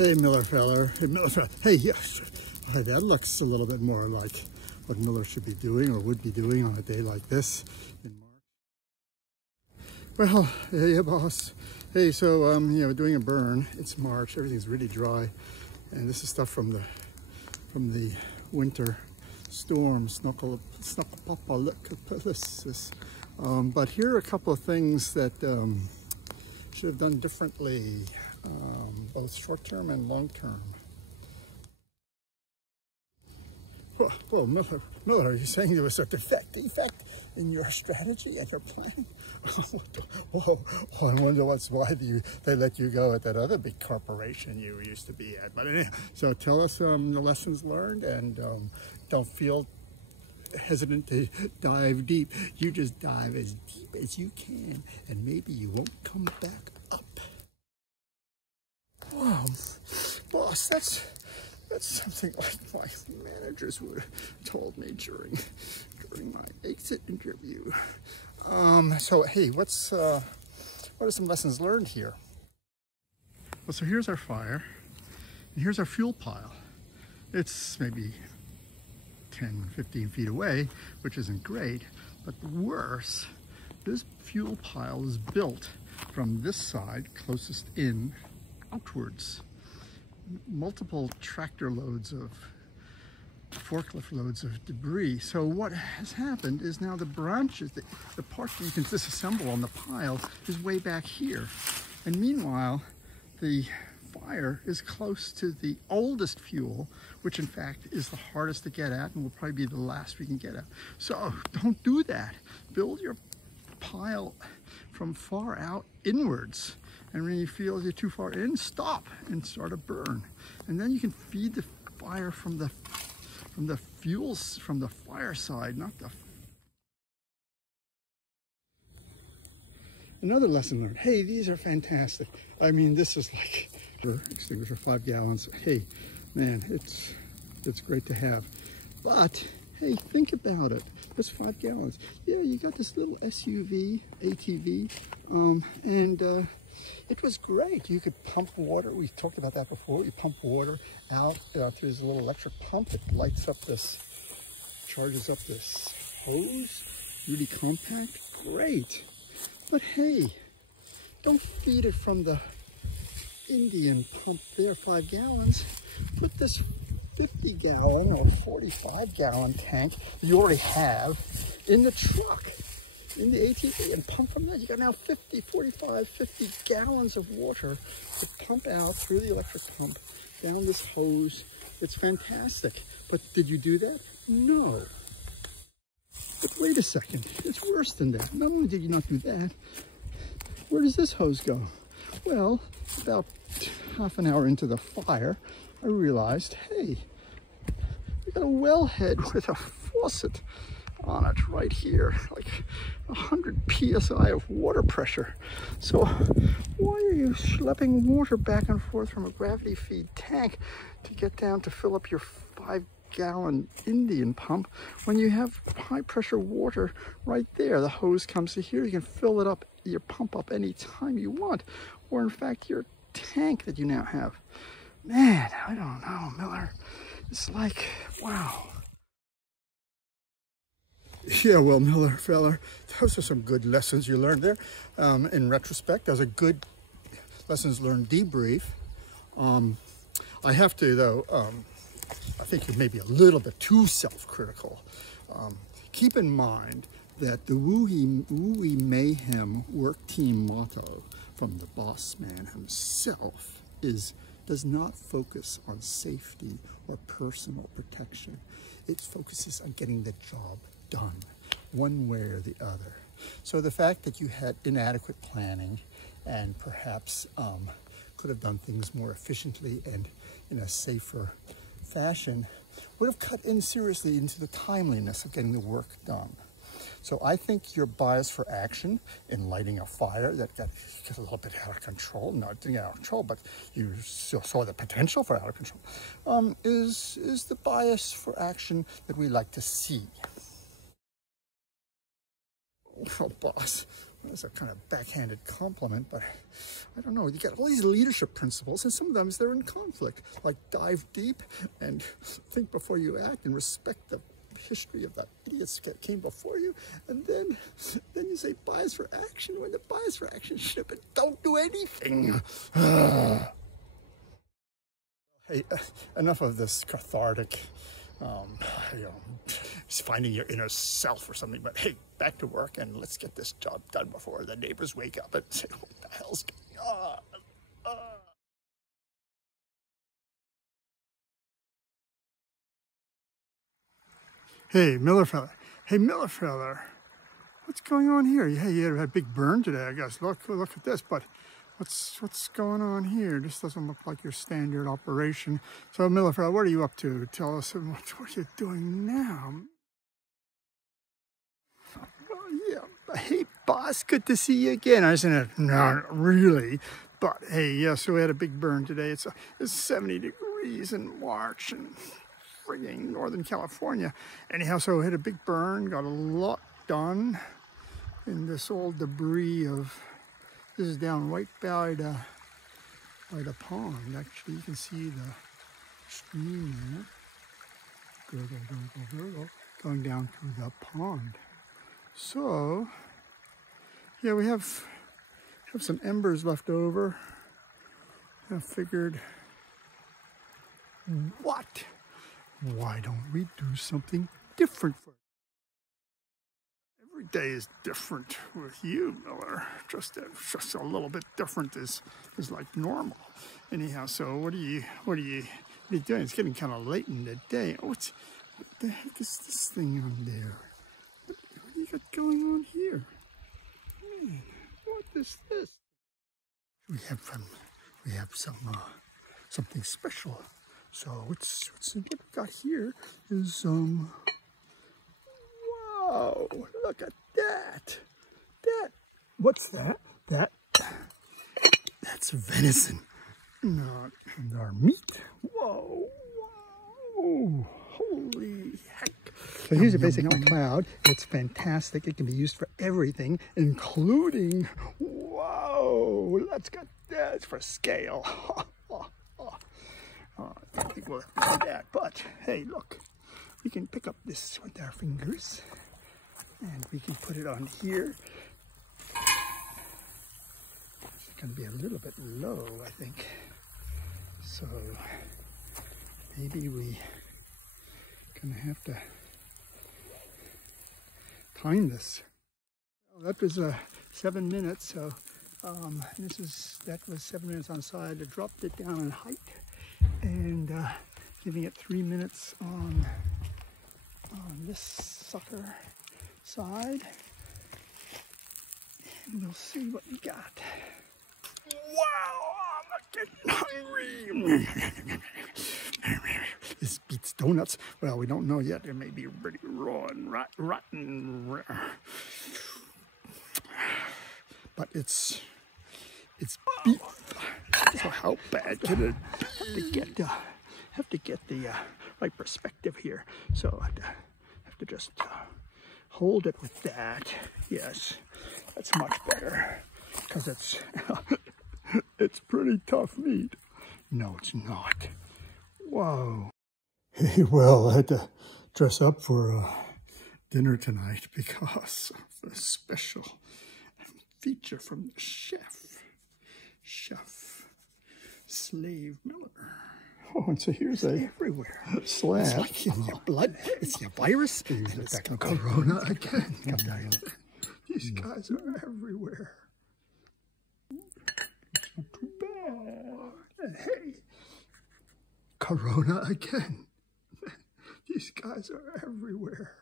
Hey, Miller feller. Hey, Miller feller. Hey, yes. That looks a little bit more like what Miller should be doing or would be doing on a day like this in March. Well, yeah, boss. Hey, so, you know, doing a burn. It's March. Everything's really dry. And this is stuff from the winter storm, but here are a couple of things that should have done differently, both short-term and long-term. Whoa, Miller, are you saying there was a defect in your strategy and your plan? Whoa, I wonder why they let you go at that other big corporation you used to be at. But anyway, so tell us the lessons learned, and don't feel hesitant to dive deep. You just dive as deep as you can, and maybe you won't come back up. Wow, boss, that's something like my managers would have told me during my exit interview. So hey, what are some lessons learned here? Well, so here's our fire, and here's our fuel pile. It's maybe 10, 15 feet away, which isn't great, but worse, this fuel pile is built from this side, closest in, outwards. Multiple tractor loads of, forklift loads of debris. So what has happened is now the branches, the part that you can disassemble on the pile is way back here. And meanwhile, the fire is close to the oldest fuel, which in fact is the hardest to get at and will probably be the last we can get at. So don't do that. Build your pile from far out inwards. And when you feel you're too far in, stop and start a burn. And then you can feed the fire from the fuels from the fire side, not the... Another lesson learned. Hey, these are fantastic. I mean, this is like extinguisher, 5 gallons. Hey, man, it's great to have. But hey, think about it. That's 5 gallons. Yeah, you got this little SUV, ATV, and it was great. You could pump water. We talked about that before. You pump water out through this little electric pump. It lights up this, charges up this hose. Really compact. Great. But hey, don't feed it from the Indian pump there, 5 gallons. Put this 50-gallon or 45-gallon tank you already have in the truck, in the ATV, and pump from that. You got now 50 gallons of water to pump out through the electric pump down this hose. It's fantastic. But did you do that? No. But wait a second, it's worse than that. Not only did you not do that, where does this hose go? Well, about half an hour into the fire, I realized, hey, we got a wellhead with a faucet on it right here, like 100 psi of water pressure. So why are you schlepping water back and forth from a gravity feed tank to get down to fill up your 5-gallon Indian pump when you have high pressure water right there? The hose comes to here. You can fill it up, your pump up anytime you want, or in fact your tank that you now have. Man, I don't know, Miller. It's like, wow. Yeah, well, Miller feller, those are some good lessons you learned there. In retrospect, that was a good lessons learned debrief. I have to, though, I think you may be a little bit too self-critical. Keep in mind that the Wooey Mayhem work team motto from the boss man himself does not focus on safety or personal protection. It focuses on getting the job done, one way or the other. So the fact that you had inadequate planning and perhaps could have done things more efficiently and in a safer fashion would have cut in seriously into the timeliness of getting the work done. So I think your bias for action in lighting a fire that got a little bit out of control, no, it didn't get out of control, but you still saw the potential for out of control, is the bias for action that we like to see. Well, boss, That's a kind of backhanded compliment, but I don't know. You got all these leadership principles, and sometimes they're in conflict. Like dive deep and think before you act and respect the history of the idiots that came before you, and then you say bias for action when the bias for action should have been don't do anything. Hey, enough of this cathartic, finding your inner self or something, but hey, back to work and let's get this job done before the neighbors wake up and say, what the hell's going on? Hey, Miller fella. Hey, Miller fella. What's going on here? Hey, you had a big burn today, I guess. Look at this, but what's going on here? This doesn't look like your standard operation. So, Miller fella, what are you up to? Tell us what are you doing now? Yeah. Hey, boss, good to see you again. Isn't it? Not really. But hey, yeah, so we had a big burn today. It's 70 degrees in March and frigging Northern California. Anyhow, so we had a big burn, got a lot done in this old debris of, this is down right by the pond. Actually, you can see the stream there. Gurgle, gurgle, gurgle, going down to the pond. So, yeah, we have some embers left over. I figured, what? Why don't we do something different for it? Every day is different with you, Miller. Just a little bit different is like normal. Anyhow, so what are you doing? It's getting kind of late in the day. What the heck is this thing on there? What do you got going on here? Man, what is this? We have something special. So what we got here is whoa, look at that. What's that? That's venison. Not our meat. Whoa, holy heck. So here's a basic cloud. It's fantastic. It can be used for everything, including, whoa, let's get that for scale. I think we'll have to do that, but hey, look, we can pick up this with our fingers and we can put it on here. It's going to be a little bit low, I think. So maybe we gonna have to time this. Well, that was 7 minutes. So that was 7 minutes on side. I dropped it down in height and giving it 3 minutes on this sucker side, and we'll see what we got. Wow, I'm getting hungry. This beats donuts. Well, we don't know yet. It may be pretty raw and rotten, but it's beef. So how bad can it be? Have to get the right perspective here. So I have to just hold it with that. Yes, that's much better because it's pretty tough meat. No, it's not. Whoa. Hey, well, I had to dress up for dinner tonight because of the special feature from the Chef Slave Miller. Oh, and so here's everywhere. Slab. It's like in your blood. It's your virus. And it's Corona again. These guys are everywhere. It's not too bad. And hey, Corona again. These guys are everywhere.